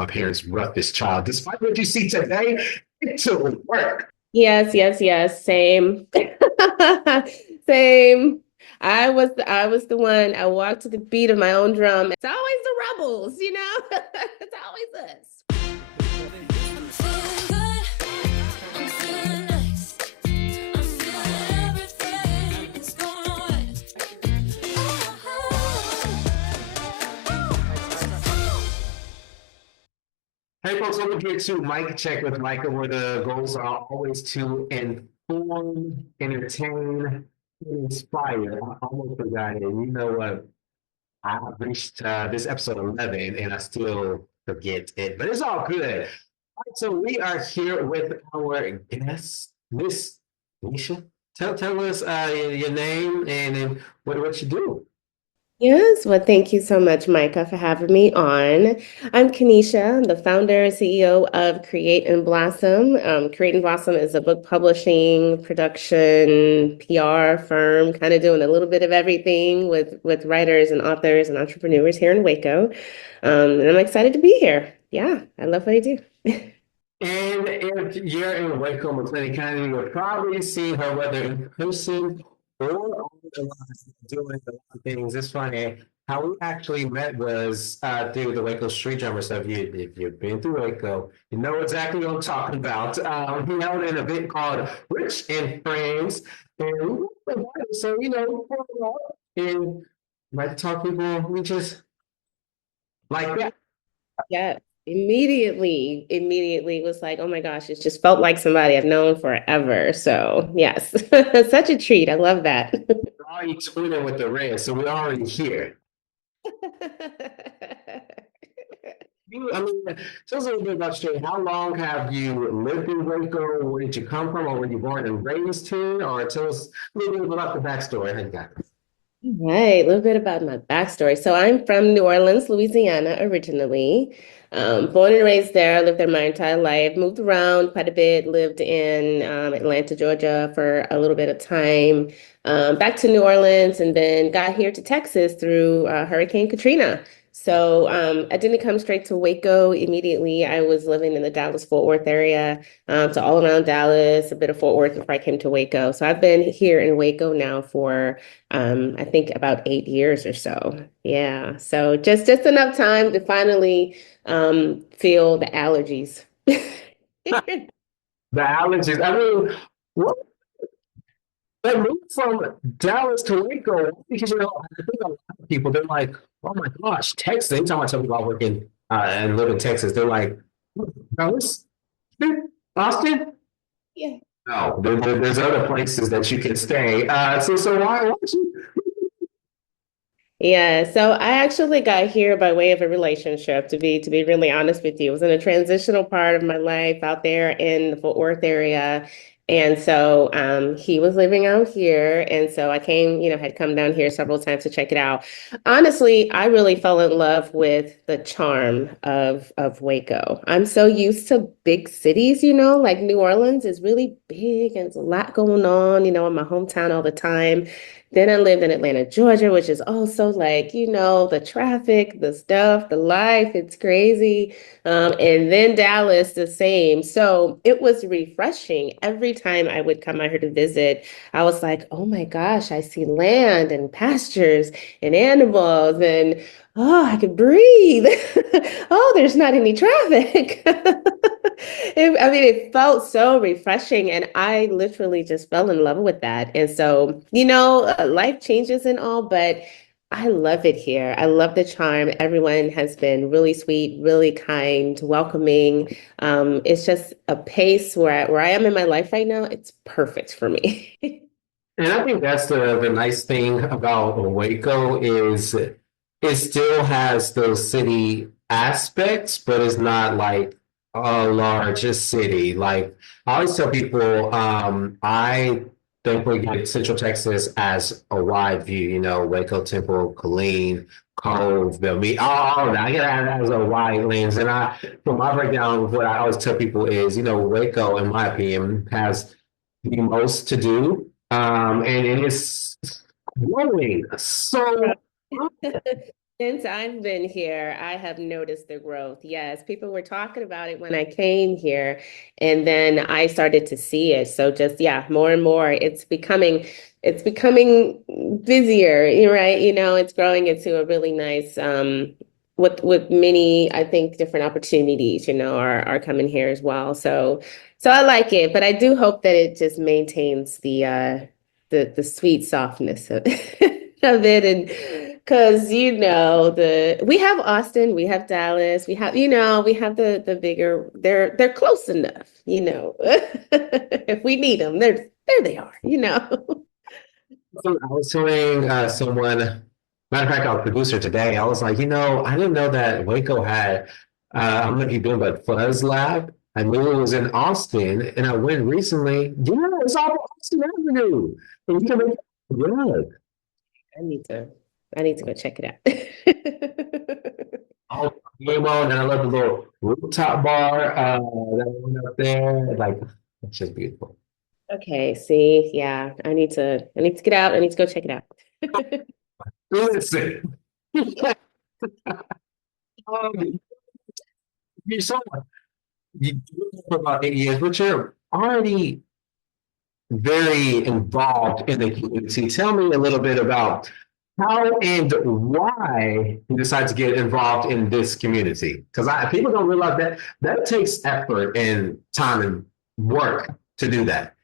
my parents' roughest child. Despite what you see today, it took work. Yes, yes, yes. Same. Same. I was the one. I walked to the beat of my own drum. It's always the rebels, you know? It's always us. I'm feeling good. I'm feeling nice. I'm feeling everything is going right. Hey folks, welcome here to Micah Check with Micah, where the goals are always to inform, entertain, and inspire. I almost forgot it. You know what? I've reached this episode 11 and I still forget it, but it's all good. All right, so we are here with our guest, Miss Kenisha. Tell us your name and then what you do. Yes, well, thank you so much, Micah, for having me on. I'm Kenisha, I'm the founder and CEO of Create and Blossom. Create and Blossom is a book publishing, production, PR firm, kind of doing a little bit of everything with writers and authors and entrepreneurs here in Waco. And I'm excited to be here. Yeah, I love what I do. And if you're in Waco, McLean County, you'll probably see her whether in person or on the line doing a lot of things. It's funny. How we actually met was through the Waco Street Drummer. So if you've been through Waco, you know exactly what I'm talking about. We held an event called Rich and Friends. And we were invited. So, we pulled up and like to talk people, we just like that. Yeah, immediately was like, oh my gosh, it just felt like somebody I've known forever. So yes, such a treat. I love that. We're already twinning with the red, so we're already here. I mean, tell us a little bit about you. How long have you lived in Waco? Where did you come from, or were you born and raised here? Or tell us a little bit about the backstory. How you got this? Right, a little bit about my backstory. So I'm from New Orleans, Louisiana, originally. Born and raised there, lived there my entire life, moved around quite a bit, lived in Atlanta, Georgia for a little bit of time, back to New Orleans, and then got here to Texas through Hurricane Katrina. So I didn't come straight to Waco immediately. I was living in the Dallas-Fort Worth area, so all around Dallas, a bit of Fort Worth before I came to Waco. So I've been here in Waco now for I think about 8 years or so. Yeah. So just enough time to finally feel the allergies. The allergies. I mean, what that move from Dallas to Waco? Because I think a lot of people they're like, "Oh my gosh, Texas!" Anytime I tell people I work in and live in Texas, they're like, "Dallas, Austin." Yeah. No, there's other places that you can stay. So why don't you? Yeah, so I actually got here by way of a relationship, to be really honest with you. I was in a transitional part of my life out there in the Fort Worth area. And so he was living out here. And so I came, had come down here several times to check it out. Honestly, I really fell in love with the charm of Waco. I'm so used to big cities, like New Orleans is really big and there's a lot going on, in my hometown all the time. Then I lived in Atlanta, Georgia, which is also like, the traffic, the stuff, the life, it's crazy. And then Dallas, the same. So it was refreshing. Every time I would come out here to visit, I was like, oh my gosh, I see land and pastures and animals and oh, I could breathe. Oh, there's not any traffic. I mean, it felt so refreshing, and I literally just fell in love with that. And so, life changes and all, but I love it here. I love the charm. Everyone has been really sweet, really kind, welcoming. It's just a pace where I am in my life right now. It's perfect for me. And I think that's the nice thing about Waco is it still has those city aspects, but it's not like a large city. Like I always tell people, I think we get Central Texas as a wide view, Waco, Temple, Killeen, Cove, Belmead, all of that. I get that as a wide lens. And from my breakdown, what I always tell people is, Waco, in my opinion, has the most to do. And it is growing so Since I've been here, I have noticed the growth. Yes, people were talking about it when I came here, and then I started to see it. So just yeah, more and more, it's becoming busier, you're right? It's growing into a really nice with many, I think, different opportunities, are coming here as well. So I like it, but I do hope that it just maintains the sweet softness of of it. And because the we have Austin, we have Dallas, we have the bigger, they're close enough. If we need them, there they are. So I was telling someone, matter of fact, our producer today, I was like, I didn't know that Waco had, I don't know if you've been, but Fuzz Lab. I knew it was in Austin, and I went recently. Yeah, it's off of Austin Avenue. And you can make yeah. I need to I need to go check it out. Oh, game on, and I love the little rooftop bar that one up there. Like, it's just beautiful. Okay, see, yeah, I need to get out. I need to go check it out. Listen, um, you're so you for about 8 years, but you're already very involved in the community. Tell me a little bit about how and why you decided to get involved in this community. Because people don't realize that takes effort and time and work to do that.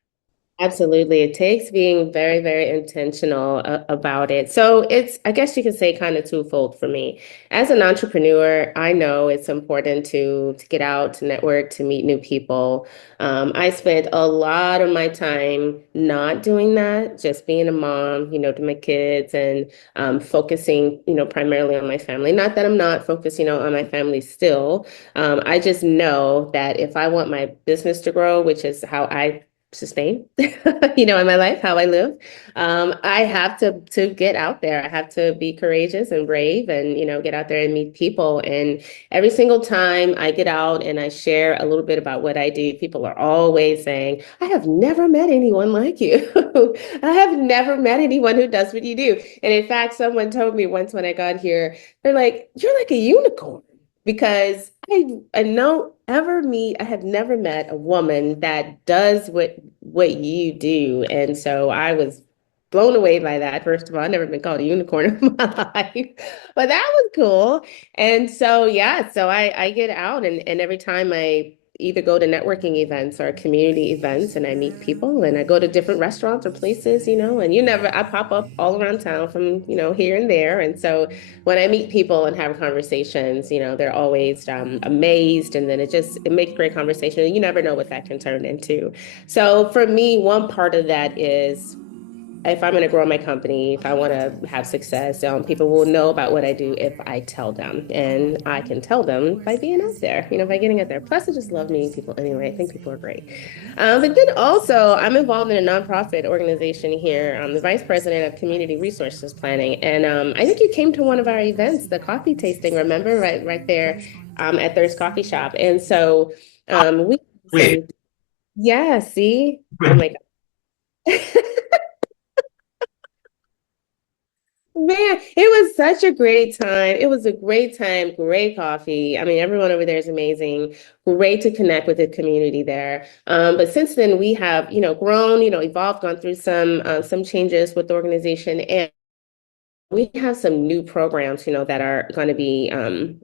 Absolutely. It takes being very, very intentional about it. So I guess you could say kind of twofold for me. As an entrepreneur, I know it's important to get out, to network, to meet new people. I spent a lot of my time not doing that, just being a mom, to my kids and focusing, primarily on my family. Not that I'm not focused, on my family still. I just know that if I want my business to grow, which is how I sustain, in my life, how I live. I have to get out there. I have to be courageous and brave and, get out there and meet people. And every single time I get out and I share a little bit about what I do, people are always saying, I have never met anyone like you. I have never met anyone who does what you do. And in fact, someone told me once when I got here, they're like, you're like a unicorn because I have never met a woman that does what you do. And so I was blown away by that. First of all, I've never been called a unicorn in my life, but that was cool. And so yeah, so I get out and every time I either go to networking events or community events and I meet people and I go to different restaurants or places, and I pop up all around town from, here and there. And so when I meet people and have conversations, they're always amazed, and then it makes great conversation. And you never know what that can turn into. So for me, one part of that is if I'm going to grow my company, if I want to have success, people will know about what I do if I tell them. And I can tell them by being out there, by getting out there. Plus, I just love meeting people anyway. I think people are great. But then also, I'm involved in a nonprofit organization here. I'm the vice president of community resources planning. And I think you came to one of our events, the coffee tasting, remember, right there at Thirst Coffee Shop. And so we, Wait, yeah, see, oh my God. Man, it was such a great time. It was a great time, great coffee. I mean, everyone over there is amazing. Great to connect with the community there. But since then, we have, grown, evolved, gone through some changes with the organization, and we have some new programs, that are going to be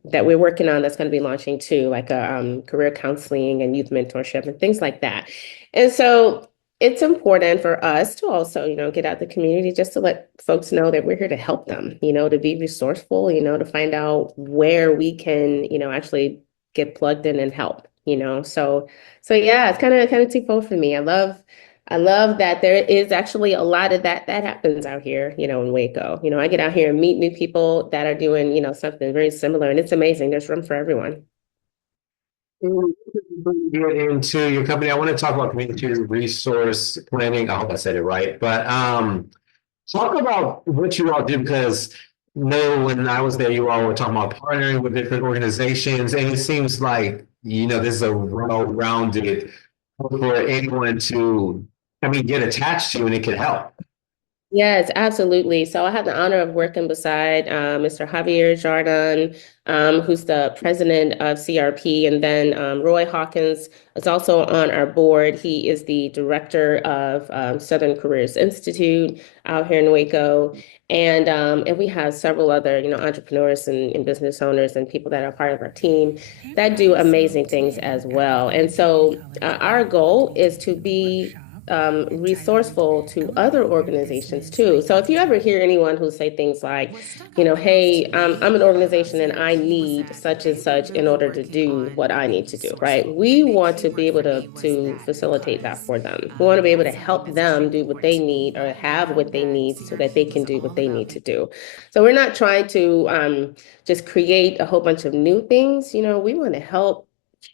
that we're working on that's going to be launching too, like a career counseling and youth mentorship and things like that. And so it's important for us to also, get out the community just to let folks know that we're here to help them, to be resourceful, to find out where we can, actually get plugged in and help, so yeah, it's kind of twofold for me. I love that there is actually a lot of that happens out here, in Waco. I get out here and meet new people that are doing, something very similar, and it's amazing. There's room for everyone. get into your company. I want to talk about community resource planning. I hope I said it right, but talk about what you all do because no, when I was there, you all were talking about partnering with different organizations, and it seems like this is a well-rounded for anyone to, I mean, get attached to, and it can help. Yes, absolutely. So I had the honor of working beside Mr. Javier Jardin, who's the president of CRP, and then Roy Hawkins is also on our board. He is the director of Southern Careers Institute out here in Waco, and we have several other entrepreneurs and business owners and people that are part of our team that do amazing things as well. And so our goal is to be resourceful to other organizations too. So if you ever hear anyone who say things like, hey, I'm an organization and I need such and such in order to do what I need to do, right? We want to be able to facilitate that for them. We want to be able to help them do what they need or have what they need so that they can do what they need to do. So we're not trying to just create a whole bunch of new things. We want to help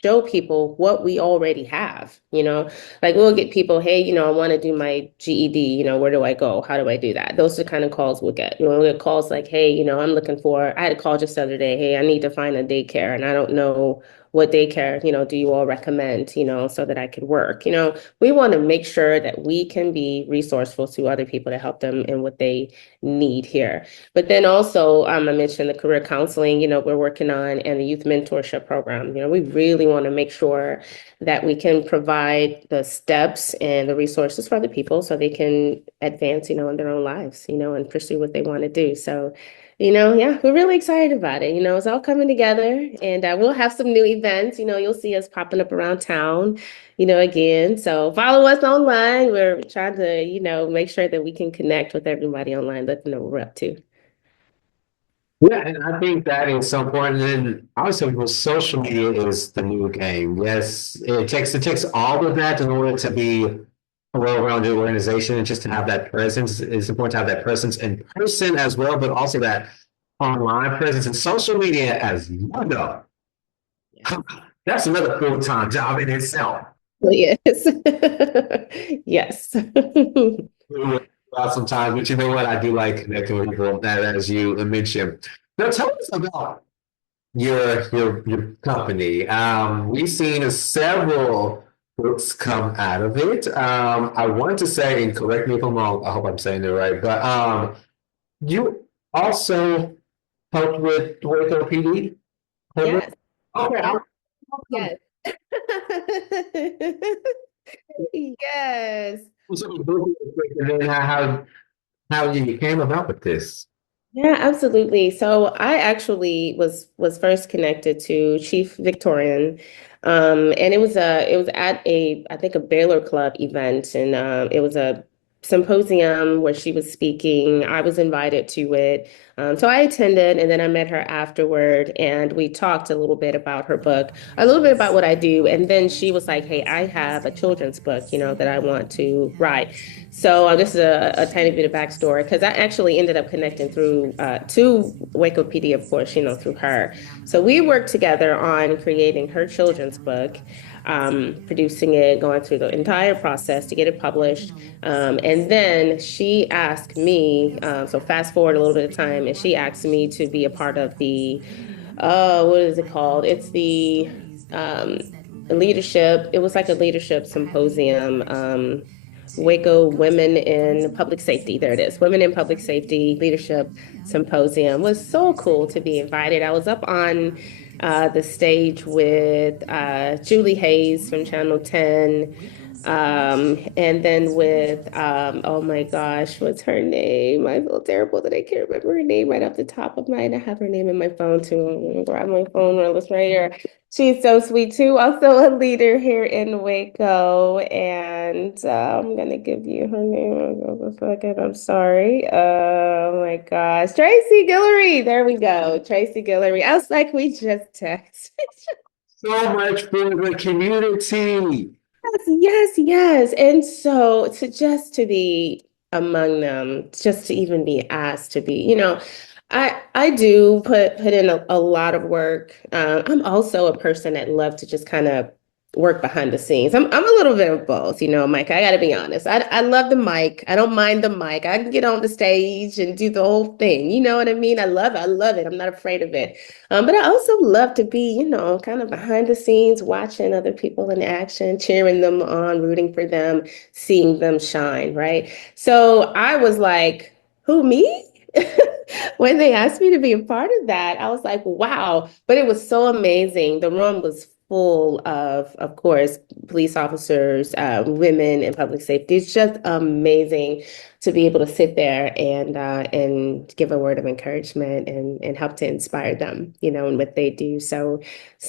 show people what we already have. Like we'll get people, hey, I want to do my GED, where do I go? How do I do that? Those are the kind of calls we'll get. We'll get calls like, hey, I'm looking for, I had a call just the other day, hey, I need to find a daycare and I don't know what daycare, do you all recommend, so that I could work? We want to make sure that we can be resourceful to other people to help them in what they need here. But then also, I mentioned the career counseling, we're working on and the youth mentorship program. We really want to make sure that we can provide the steps and the resources for other people so they can advance, in their own lives, and pursue what they want to do. So, yeah, we're really excited about it. It's all coming together and we'll have some new events. You'll see us popping up around town, again. So follow us online. We're trying to, make sure that we can connect with everybody online, let them know what we're up to. Yeah, and I think that is so important. And obviously, with social media is the new game. Yes, it takes all of that in order to be a well-rounded organization, and just to have that presence. It's important to have that presence in person as well, but also that online presence and social media as you know. That's another full-time job in itself. Yes. Yes. About sometimes, but you know what? I do like connecting with people that, as you mentioned. Now, tell us about your company. We've seen several books come out of it. I want to say, and correct me if I'm wrong. I hope I'm saying it right, but you also helped with Waco PD. Yes. Okay. Yes. Yes. And then how you came about with this? Yeah, absolutely. So I actually was first connected to Chief Victorian, and it was at a I think a Baylor Club event, and it was a symposium where she was speaking. I was invited to it, so I attended, and then I met her afterward, and we talked a little bit about her book, a little bit about what I do, and then she was like, "Hey, I have a children's book, that I want to write." So this is a tiny bit of backstory because I actually ended up connecting through to Wikipedia, of course, through her. So we worked together on creating her children's book, producing it, going through the entire process to get it published. And then she asked me, so fast forward a little bit of time, and she asked me to be a part of the, what is it called? It's the um, leadership. It was like a leadership symposium. Waco Women in Public Safety. There it is. Women in Public Safety Leadership Symposium was so cool to be invited. I was up on the stage with Julie Hayes from Channel 10. And then with oh my gosh, what's her name? I feel terrible that I can't remember her name right off the top of my head. I have her name in my phone too. I'm gonna grab my phone while it's right here. She's so sweet too. Also a leader here in Waco, and I'm gonna give you her name. Oh, the fuck it. I'm sorry. Oh my gosh, Tracy Guillory. There we go, Tracy Guillory. I was like, we just texted. So much for the community. Yes, yes. And so to be among them, just to even be asked to be, I do put in a lot of work. I'm also a person that love to just kind of work behind the scenes. I'm a little bit of both, Mike. I got to be honest. I love the mic. I don't mind the mic. I can get on the stage and do the whole thing. You know what I mean? I love it. I love it. I'm not afraid of it. But I also love to be, kind of behind the scenes, watching other people in action, cheering them on, rooting for them, seeing them shine, right? So I was like, who, me? When they asked me to be a part of that, I was like, wow. But it was so amazing. The room was full of course, police officers, women in public safety. It's just amazing to be able to sit there and give a word of encouragement and help to inspire them, in what they do. So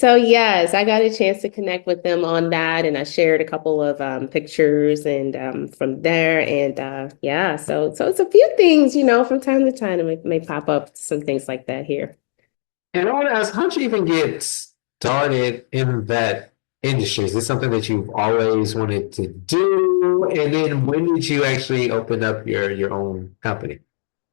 yes, I got a chance to connect with them on that, and I shared a couple of pictures and from there, and yeah, so it's a few things, from time to time, it may pop up some things like that here. And I want to ask, how'd you even get started in that industry? Is this something that you've always wanted to do? And then when did you actually open up your own company?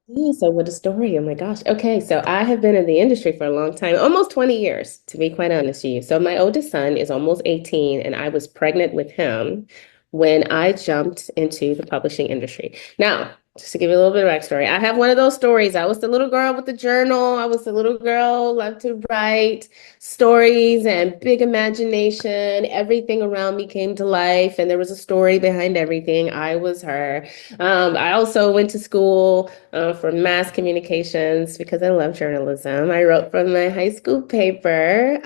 Yeah, so what a story. Oh my gosh. Okay, so I have been in the industry for a long time, almost 20 years, to be quite honest with you. So my oldest son is almost 18, and I was pregnant with him when I jumped into the publishing industry. Now, just to give you a little bit of backstory, I have one of those stories. I was the little girl with the journal. I was the little girl, loved to write stories and big imagination. Everything around me came to life, and there was a story behind everything. I was her. I also went to school for mass communications because I love journalism. I wrote for my high school paper.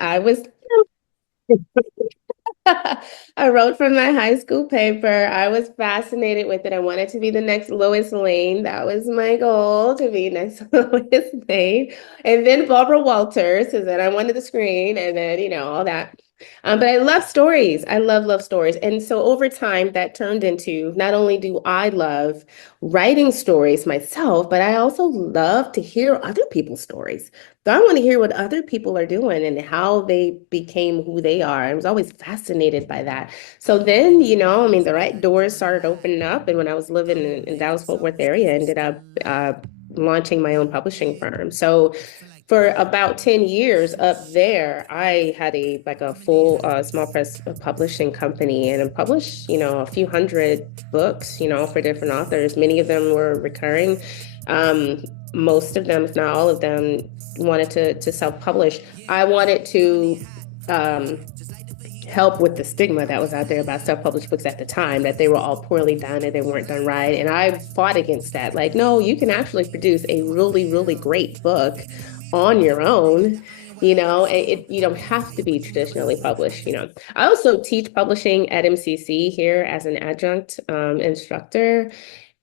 I wrote for my high school paper. I was fascinated with it. I wanted to be the next Lois Lane. That was my goal, to be next Lois Lane. And then Barbara Walters, and then I wanted the screen, and then, all that. But I love stories. I love stories. And so over time, that turned into not only do I love writing stories myself, but I also love to hear other people's stories. So I want to hear what other people are doing and how they became who they are. I was always fascinated by that. So then, I mean, the right doors started opening up. And when I was living in Dallas Fort Worth area, I ended up launching my own publishing firm. So for about 10 years up there, I had a full small press publishing company, and I published, a few hundred books, for different authors. Many of them were recurring. Um, Most of them, if not all of them, wanted to self-publish. I wanted to um, help with the stigma that was out there about self-published books at the time, that they were all poorly done and they weren't done right. And I fought against that. Like, no, you can actually produce a really, really great book on your own. You don't have to be traditionally published. I also teach publishing at MCC here as an adjunct instructor,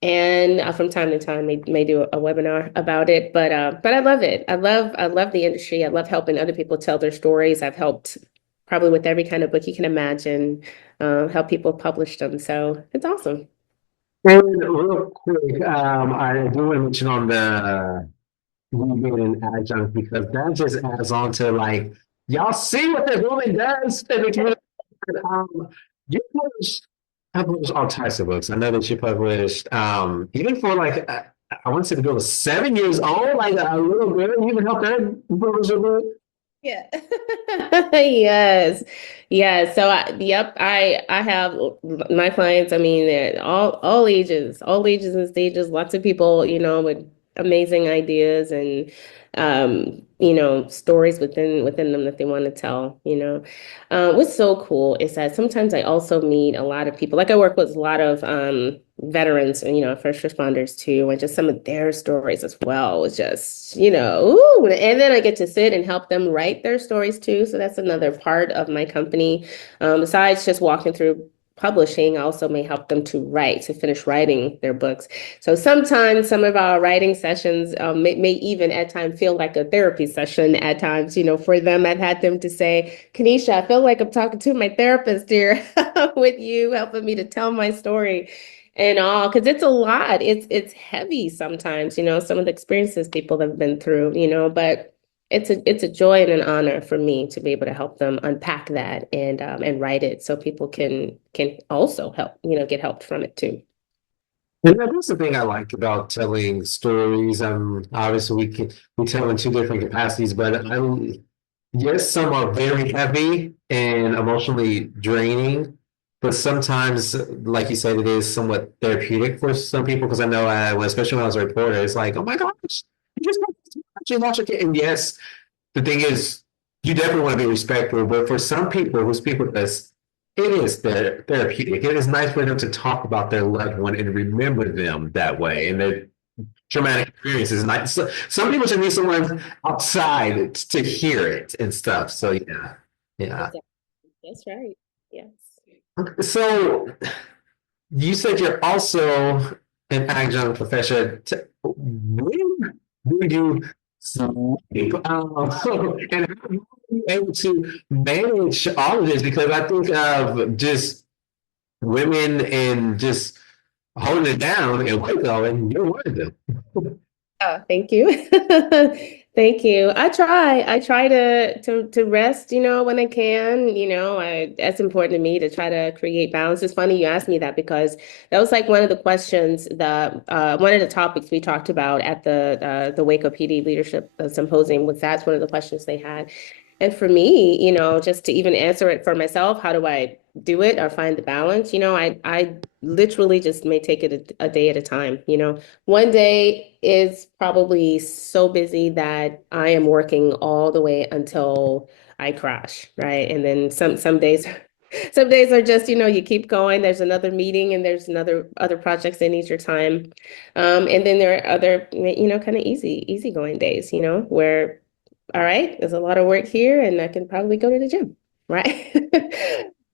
and from time to time may do a webinar about it. But I love it. I love the industry. I love helping other people tell their stories. I've helped probably with every kind of book you can imagine, help people publish them. So it's awesome. And real quick, I do want to mention on the you being an adjunct because that just adds on to like y'all see what that woman does and it's really you publish all types of books. I know that you published even for like I want to say the girl was 7 years old, like a little girl, you even helped her publish a book. Yeah. Yes. Yeah. So yep, I have my clients, I mean, they're all ages and stages, lots of people, with amazing ideas and stories within them that they want to tell. What's so cool is that sometimes I also meet a lot of people, like I work with a lot of veterans and first responders too, and just some of their stories as well. It's just, ooh, and then I get to sit and help them write their stories too. So that's another part of my company. Besides just walking through publishing, I also may help them to finish writing their books. So sometimes some of our writing sessions may even at times feel like a therapy session at times, for them. I've had them to say, Kenisha, I feel like I'm talking to my therapist here with you, helping me to tell my story and all, because it's a lot. It's heavy sometimes, some of the experiences people have been through, but it's a joy and an honor for me to be able to help them unpack that and write it so people can also help, get helped from it too. And that's the thing I like about telling stories. Obviously we tell in two different capacities, but yes, some are very heavy and emotionally draining, but sometimes, like you said, it is somewhat therapeutic for some people. Because I know, especially when I was a reporter, it's like, oh my gosh, you lost your kid. And yes, the thing is, you definitely want to be respectful, but for some people who speak with us, it is therapeutic. It is nice for them to talk about their loved one and remember them that way and their traumatic experiences. And some people just need someone outside to hear it and stuff. So yeah, yeah. Exactly. That's right. Yes. So you said you're also an adjunct professor. When do you sleep? And how are you able to manage all of this? Because I think of just women and just holding it down and Waco, and you're one of them. Oh, thank you. Thank you. I try to rest, when I can, that's important to me to try to create balance. It's funny you asked me that because that was like one of the questions that one of the topics we talked about at the Waco PD Leadership Symposium was that's one of the questions they had. And for me, just to even answer it for myself, how do I do it or find the balance? I literally just may take it a day at a time, one day is probably so busy that I am working all the way until I crash, right? And then some days some days are just, you keep going. There's another meeting and there's another other projects that need your time. And then there are other, kind of easy going days, where all right, there's a lot of work here and I can probably go to the gym, right?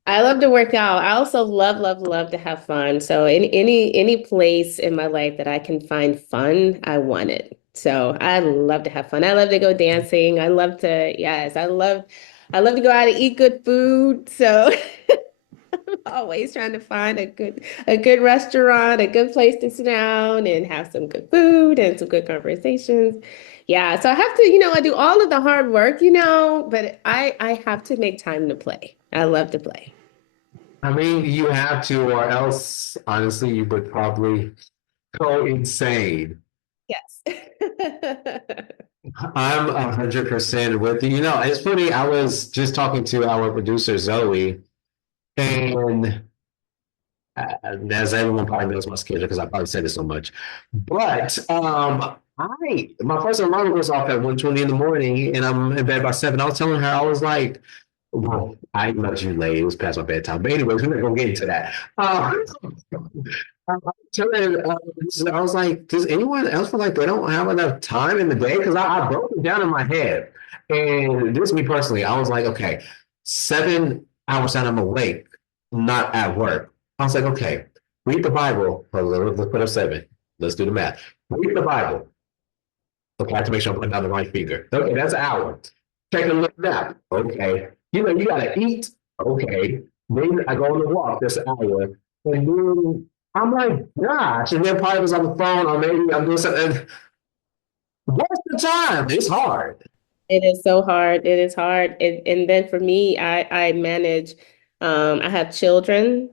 I love to work out. I also love to have fun. So in any place in my life that I can find fun, I want it. So I love to have fun. I love to go dancing. Yes, I love to go out and eat good food. So always trying to find a good restaurant, a good place to sit down and have some good food and some good conversations. Yeah, so I have to, I do all of the hard work, but I have to make time to play. I love to play. I mean, you have to, or else, honestly, you would probably go insane. Yes. I'm 100% with you. You know, it's funny. I was just talking to our producer Zoe, and as everyone probably knows my schedule because I probably said it so much. But I my first alarm goes off at 1:20 in the morning, and I'm in bed by 7. I was telling her, I was like, well, I know you late. It was past my bedtime. But anyways, we're not gonna get into that. I'm telling I was like, does anyone else feel like they don't have enough time in the day? Because I broke it down in my head. And this is me personally. I was like, okay, 7 hours that I'm awake, not at work. I was like, okay, read the Bible. Let's put up 7. Let's do the math. Read the Bible. Okay, I have to make sure I'm putting down the right finger. Okay, that's an hour. Take a little nap. Okay. You gotta eat. Okay. Then I go on a walk. That's an hour. And then I'm like, gosh. And then probably was on the phone or maybe I'm doing something. What's the time? It's hard. It is so hard. It is hard. And then for me, I manage, I have children.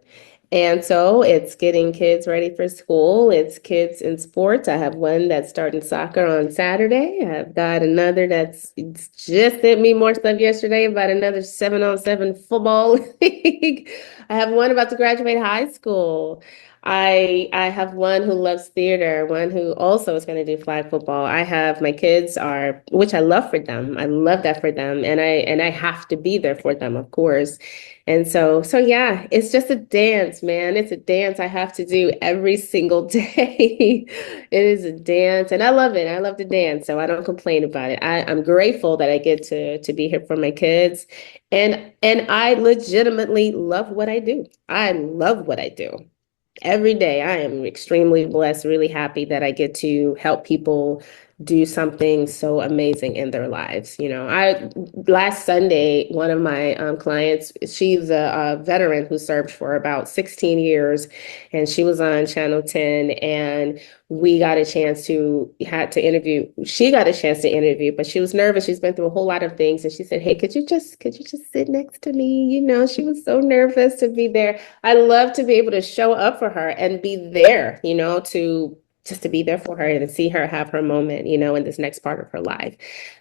And so it's getting kids ready for school. It's kids in sports. I have one that's starting soccer on Saturday. I've got another that's it's just sent me more stuff yesterday about another 7-on-7 football league. I have one about to graduate high school. I have one who loves theater, one who also is going to do flag football. I have my kids are, which I love for them. I love that for them, and I have to be there for them, of course. And so yeah, it's just a dance, man. It's a dance I have to do every single day. It is a dance, and I love it. I love to dance, so I don't complain about it. I'm grateful that I get to be here for my kids, and I legitimately love what I do. I love what I do. Every day, I am extremely blessed, really happy that I get to help people do something so amazing in their lives. I last Sunday, one of my clients, she's a veteran who served for about 16 years, and she was on Channel 10, and we got a chance to had to interview. She got a chance to interview, but she was nervous. She's been through a whole lot of things, and she said, "Hey, could you just sit next to me?" She was so nervous to be there. I love to be able to show up for her and be there, just to be there for her and to see her have her moment, in this next part of her life.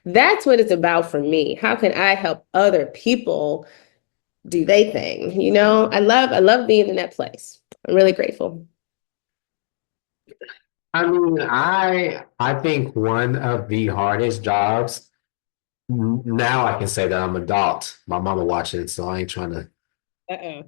That's what it's about for me. How can I help other people do they thing? I love being in that place. I'm really grateful. I mean, I think one of the hardest jobs now I can say that I'm adult. My mama watching it, so I ain't trying to. Uh-oh.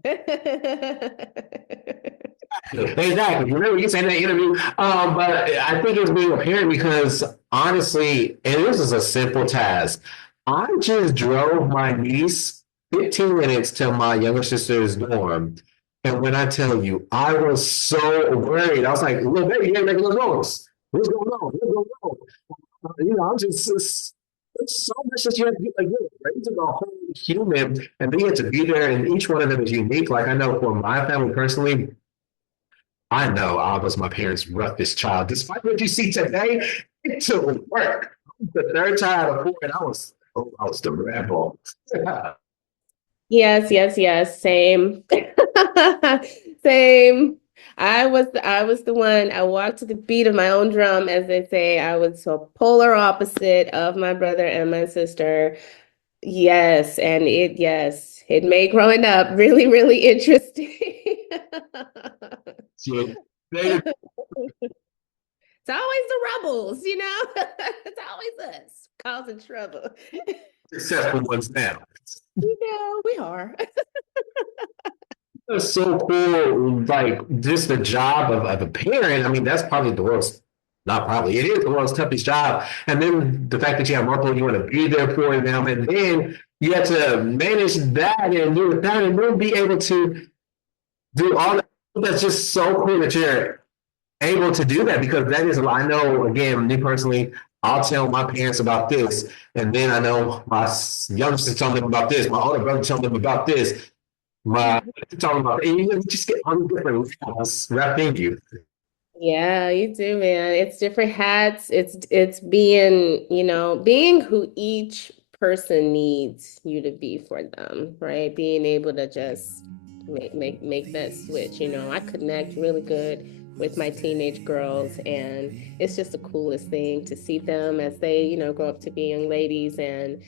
Exactly. You remember you said in that interview. But I think it's being a parent because honestly, and this is a simple task. I just drove my niece 15 minutes to my younger sister's dorm. And when I tell you, I was so worried. I was like, little baby, you ain't making no noise. What's going on? What's going on? I'm just it's so much that you have to be like, you're raising a whole human, and then you have to be there, and each one of them is unique. Like I know for my family personally, I know I was my parents' roughest child. Despite what you see today, it took work. The third child of four, and I was the rebel. Yes, yes, yes. Same. Same. I was the one. I walked to the beat of my own drum, as they say. I was so polar opposite of my brother and my sister. Yes, it made growing up really, really interesting. So they It's always the rebels. It's always us causing trouble. successful ones now. We are. It's so cool, like just the job of a parent. I mean, that's probably the world's not probably it is the world's toughest job. And then the fact that you have multiple, you want to be there for them, and then you have to manage that and do that, and then be able to do all that. That's just so cool that you're able to do that because that is a lot. I know, again, me personally, I'll tell my parents about this, and then I know my younger sister tell them about this, my older brother tell them about this, my talking about, and you just get on different levels wrapped in you. Yeah, you do, man. It's different hats. It's being who each person needs you to be for them, right? Being able to just make that switch. I connect really good with my teenage girls, and it's just the coolest thing to see them as they, grow up to be young ladies, and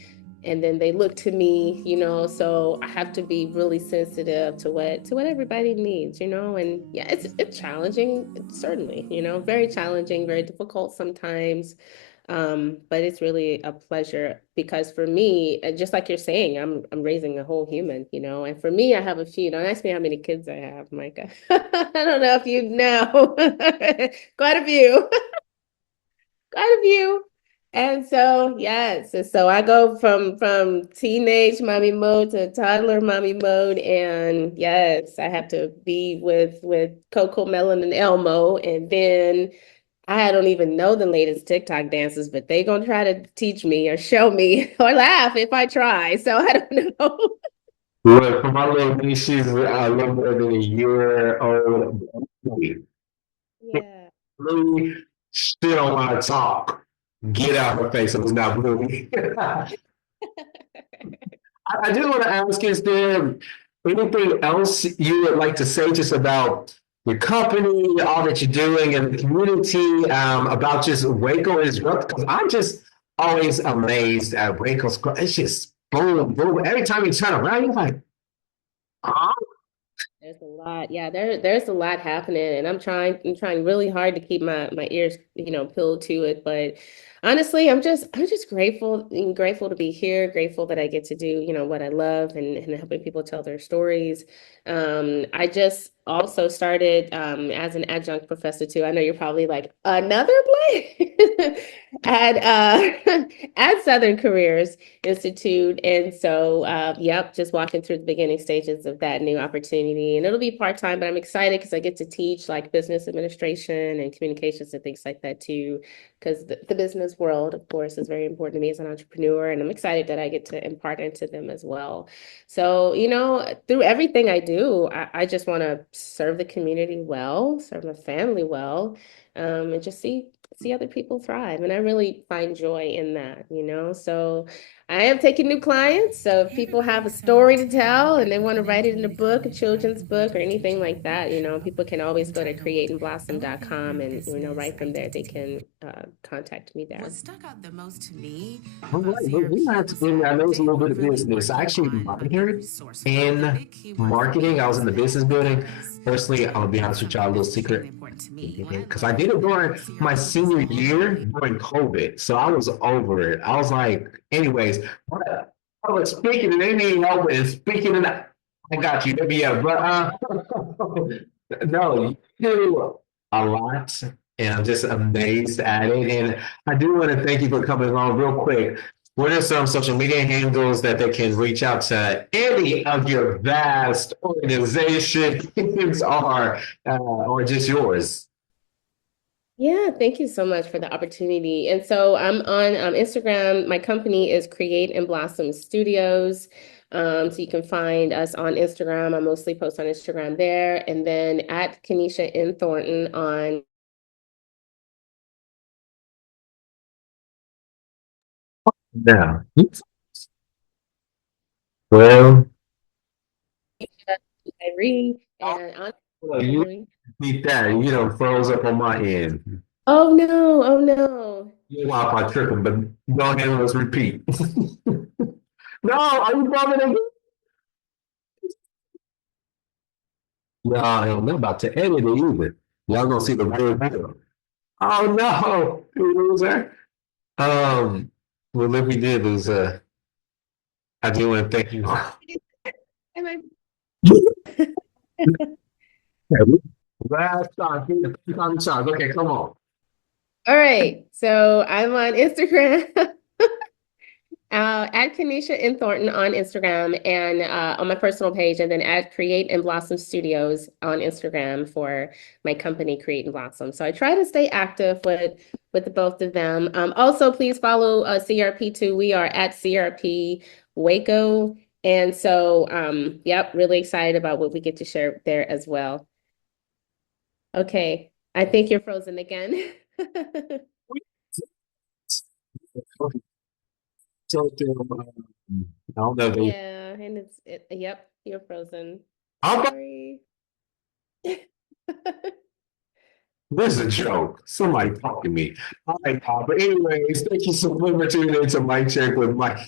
then they look to me, so I have to be really sensitive to what everybody needs, and yeah, it's challenging, certainly, very challenging, very difficult sometimes. But it's really a pleasure because for me, just like you're saying, I'm raising a whole human, and for me, I have a few. Don't ask me how many kids I have, Micah. I don't know if you know. Quite a few. Quite a few. And so, yes, and so I go from teenage mommy mode to toddler mommy mode, and yes, I have to be with Coco Melon and Elmo, and then I don't even know the latest TikTok dances, but they gonna try to teach me or show me or laugh if I try. So I don't know. Look, for my little niece, she's a little more than a year old. Yeah. Really, she don't want to talk. Get out of her face. It was not blue. I do want to ask, is there anything else you would like to say just about your company, all that you're doing in the community, about just Waco is growth? Because I'm just always amazed at Waco's growth. It's just boom, boom. Every time you turn around, you're like, oh, There's a lot. Yeah, there's a lot happening, and I'm trying really hard to keep my ears, peeled to it. But honestly, I'm just grateful to be here, grateful that I get to do, what I love, and helping people tell their stories. I just also started as an adjunct professor too. I know you're probably like another place at at Southern Careers Institute. And so, yep, just walking through the beginning stages of that new opportunity. And it'll be part-time, but I'm excited because I get to teach like business administration and communications and things like that too. Because the business world, of course, is very important to me as an entrepreneur. And I'm excited that I get to impart into them as well. So, through everything I do, I just want to serve the community well, serve my family well, and just see other people thrive. And I really find joy in that. So I am taking new clients. So if people have a story to tell and they want to write it in a book, a children's book, or anything like that, people can always go to createandblossom.com and, right from there, they can contact me there. What stuck out the most to me All about right, but we CRP have was to, I that know it's a they little were bit of really business. I working actually on being minored resourceful. The in big keyword for marketing. me I was in the business building. was Personally, I'm gonna be honest with y'all, a little something that's extremely secret. important to me. What I Because I love did it during about my CRP is senior all the year way during COVID. So I was over it. I was like, anyways, but I was speaking and they need help and speaking and I got you. Maybe yeah, but no, you do a lot. And I'm just amazed at it. And I do want to thank you for coming along real quick. What are some social media handles that they can reach out to any of your vast organizations or just yours? Yeah, thank you so much for the opportunity. And so I'm on Instagram. My company is Create and Blossom Studios. So you can find us on Instagram. I mostly post on Instagram there. And then at Kenisha N. Thornton on Now, well, Irene and on you beat that. You know, froze up on my end. Oh no, oh no. You know if I tripping, but go ahead and let's repeat. No, are you bumming again? No, I don't know about to edit it either. Y'all gonna see the real deal. Oh no, you loser. Um, well, let me did is I do want to thank you. Am I Last shot, shot. Okay, come on. All right, so I'm on Instagram. At Kenisha N. Thornton on Instagram and on my personal page, and then at Create and Blossom Studios on Instagram for my company, Create and Blossom. So I try to stay active with the both of them. Also, please follow CRP too. We are at CRP Waco. And so, yep, really excited about what we get to share there as well. Okay, I think you're frozen again. So, I don't know. Yeah, and yep, you're frozen. I'm Sorry. This is a joke. Somebody talk to me. All right, but anyways, thank you so much for tuning in to Mic Check with Mike.